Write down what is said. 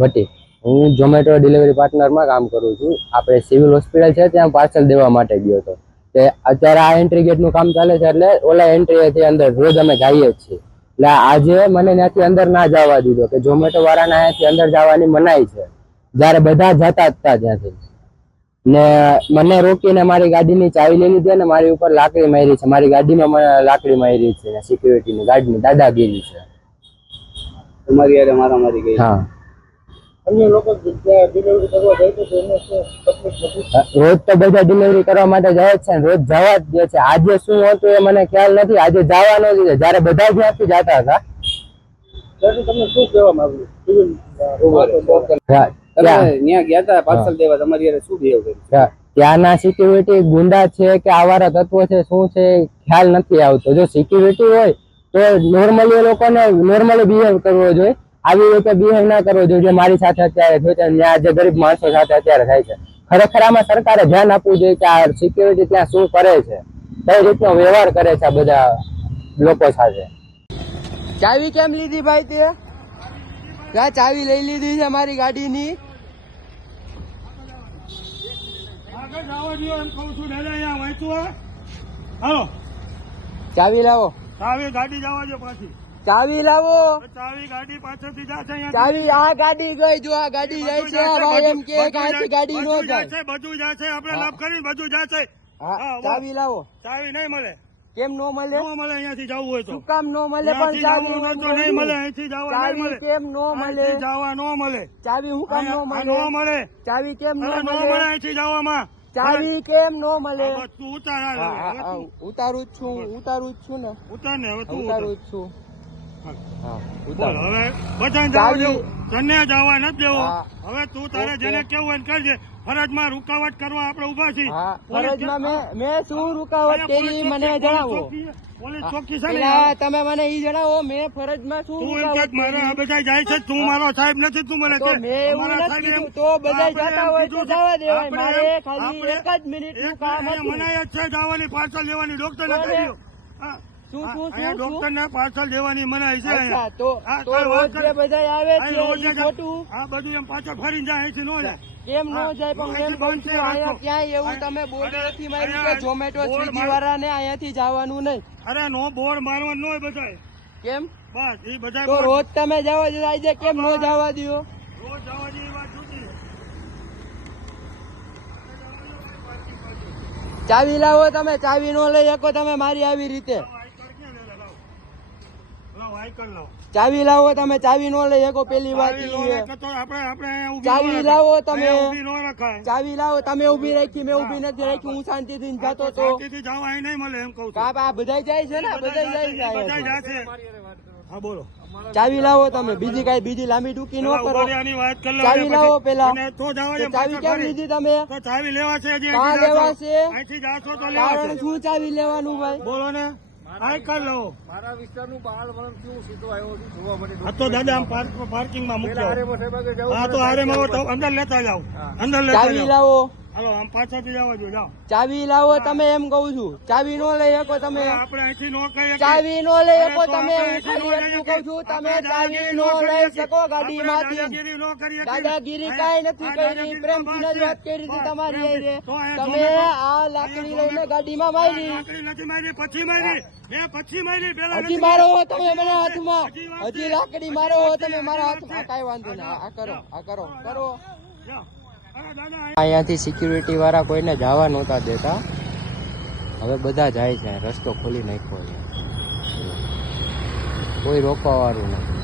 ભટ્ટી. હું ઝોમેટો ડિલિવરી પાર્ટનરમાં કામ કરું છું. આપણે સિવિલ હોસ્પિટલ છે ત્યાં પાર્સલ દેવા માટે ગયો હતો. તે અત્યારે આ એન્ટ્રી ગેટનું કામ ચાલે છે એટલે ઓલા એન્ટ્રીથી અંદર રોજ અમે જઈએ જ છીએ. એટલે આજે મને ત્યાંથી અંદર ના જવા દીધો કે ઝોમેટો વાળાના અહીંયાથી અંદર જવાની મનાઈ છે. જ્યારે બધા જતા હતા ત્યાંથી. ને મને રોકીને મારી ગાડીની ચાવી લઈ લીધી અને મારી ઉપર લાકડી મારી છે. મારી ગાડીમાં મને લાકડી મારી છે સિક્યુરિટીની ગાડીની દાદાગીરી છે. તમારી યારે મારામારી ગઈ હા. રોજ તો બધા ડિલિવરી કરવા માટે જાય જ છે ને રોજ જવા જ દે છે. આજે શું હતું એ મને ખ્યાલ નથી આજે જવાનો જ છે. જ્યારે બધા જ્યાંથી જતા હતા. તમને શું કહેવા માંગુ? સિવિલ ત્યાં- ત્યાં- ત્યાં ગયા હતા પાર્સલ દેવા તમારી યારે શું બિહેવ કર્યું ત્યાં- ત્યાંના સિક્યુરિટી ગુંડા છે કે આવારા તત્વો છે શું છે ખ્યાલ નથી આવતો. જો સિક્યુરિટી હોય તો નોર્મલી એ લોકોને નોર્મલી બિહેવ કરવો જોઈએ. આવી રીતે બિહેવ ના કરવો જોઈએ. જે મારી સાથે અત્યારે થયું છે ત્યાં જે ગરીબ માણસો સાથે અત્યારે થાય છે. ખરેખર આમાં સરકારે ધ્યાન આપવું જોઈએ કે આ સિક્યુરિટી ત્યાં શું કરે છે. કઈ રીતનો વ્યવહાર કરે છે આ બધા લોકો સાથે. ચાવી કેમ લીધી ભાઈ તે? ત્યાં ચાવી લઈ લીધી છે મારી ગાડીની? આગળ જવા દો એમ કહું છું દાદા અહીંયા વાંચવા હાલો. ચાવી લાવો. ચાવી ગાડી જવા દો પાછી. ચાવી લાવો. ચાવી ગાડી પાછળથી જાશે ચાવી આ ગાડી ગઈ જો આ ગાડી જાય છે ભાઈ એમ કે કે ગાડી નો બધું જાય છે આપણે લાભ કરી બધું જાશે હા, હા, ચાવી લાવો. ચાવી નહીં મળે. કેમ નો મળે? ન મળે અહીંયાથી જવું હોય તો. શું કામ નો મળે પણ ચાવી નહીં મળે અહીંથી જવા નહીં મળે. કેમ નો મળે? જવા નો મળે. ચાવી હું કામ નો મળે? નો મળે. ચાવી કેમ નો મળે? અહીંથી જવામાં. ચાવી કેમ નો મળે? તું ઉતાર ઉતારું જ છું ઉતારું જ છું ને. ઉતાર ને ઉતાર. છું. બોલ હવે બધાને જવા દેવું. તને જવા નથી દેવો. હવે તું તારે જેને કેવું એને કરજે. ફરજમાં રૂકાવટ કરવા આપણે ઊભા છીએ. ફરજમાં મેં મેં શું રૂકાવટ કરી મને જણાવો. પોલીસ ચોકી- છે તમે મને ઈ જણાવો મેં ફરજમાં શું તું મારે આ બધા જાય છે તું મારો સાહેબ નથી તું મને મેં એવું નથી. તો બધાય જતા હોય તો જવા દેવાય. મારે ખાલી એક જ મિનિટનું એક કામ હતું. મનાય છે જવાની પાર્સલ લેવાની ડોક્ટર ને કોને? ડોક્ટર ને પાર્સલ દેવાની મનાઈ છે આવે છે ખોટું? આ બધું એમ પાછળ ફરીને જાય અહીંથી નો જાય. કેમ નો જાય પણ એમ બંધ છે છું રસ્તો. ક્યાંય એવું તમે બોર્ડ નથી માર્યું કે ઝોમેટો સ્વીગી વાળા ને અહીંયાથી જવાનું નહીં? અરે નો બોર્ડ મારવાનું ન હોય બધાય. કેમ? બસ એ બધા તો રોજ તમે જવા જાય છે કેમ નો જવા દો? રોજ જવા દે વાત જુદી ચાવી લાવો તમે ચાવી નો લઈ શકો તમે મારી આવી રીતે વાઇકર ક્યાં લે લાવો લાવો વાઇકર લાવો ચાવી લાવો તમે ચાવી નો લઈ શકો પેલી વાત ચાવી. લાવો તમે. ચાવી લાવો તમે ઊભી રાખી મેં ઊભી નથી રાખી હું શાંતિ થી જતો તો આ બધાય જાય છે ને? બધા જાય છે બધા. હા બોલો. ચાવી લાવો તમે બીજી કઈ બીજી લાંબી ટૂંકી ન કરો. ચાવી લાવો પેલા. ચાવી કેમ લીધી તમે? ચાવી લેવા છે કારણ શું ચાવી લેવાનું ભાઈ? બોલો ને. આઈ કર લો મારા વિસ્તારનું પહાડ વળાંક કેવું સીધો આવ્યો છું જોવા માટે આ તો દાદા આમ પાર્ક પાર્કિંગમાં હા તો આરે માં તો અંદર લેતા જાઓ. અંદર લેતા લાવો. હાલો આમ પાછળથી જવા જાઓ. ચાવી લાવો તમે એમ કહું છું. ચાવી નો લઈ શકો તમે. આપણે અહીંથી નો કહી ચાવી નો લઈ શકો તમે. ખાલી એટલું કહું છું તમે ચાવી નો લઈ શકો ગાડીમાંથી. દાદાગીરી કાંઈ નથી કરી પ્રેમથી જ વાત કરી હતી તમારી તમે આ લાકડી લઈને ગાડીમાં મારી. નથી મારી પછી મારી. હજી મારો હો તમે મને હાથમાં. હજી. લાકડી મારો હો તમે મારા હાથમાં. કઈ વાંધો નહીં. આ કરો આ કરો કરો. અહીંયાથી સિક્યુરિટી વાળા કોઈને જવા નહોતા દેતા. હવે બધા જાય છે, રસ્તો ખોલી નાખ્યો છે. કોઈ રોકવા વાળું નથી.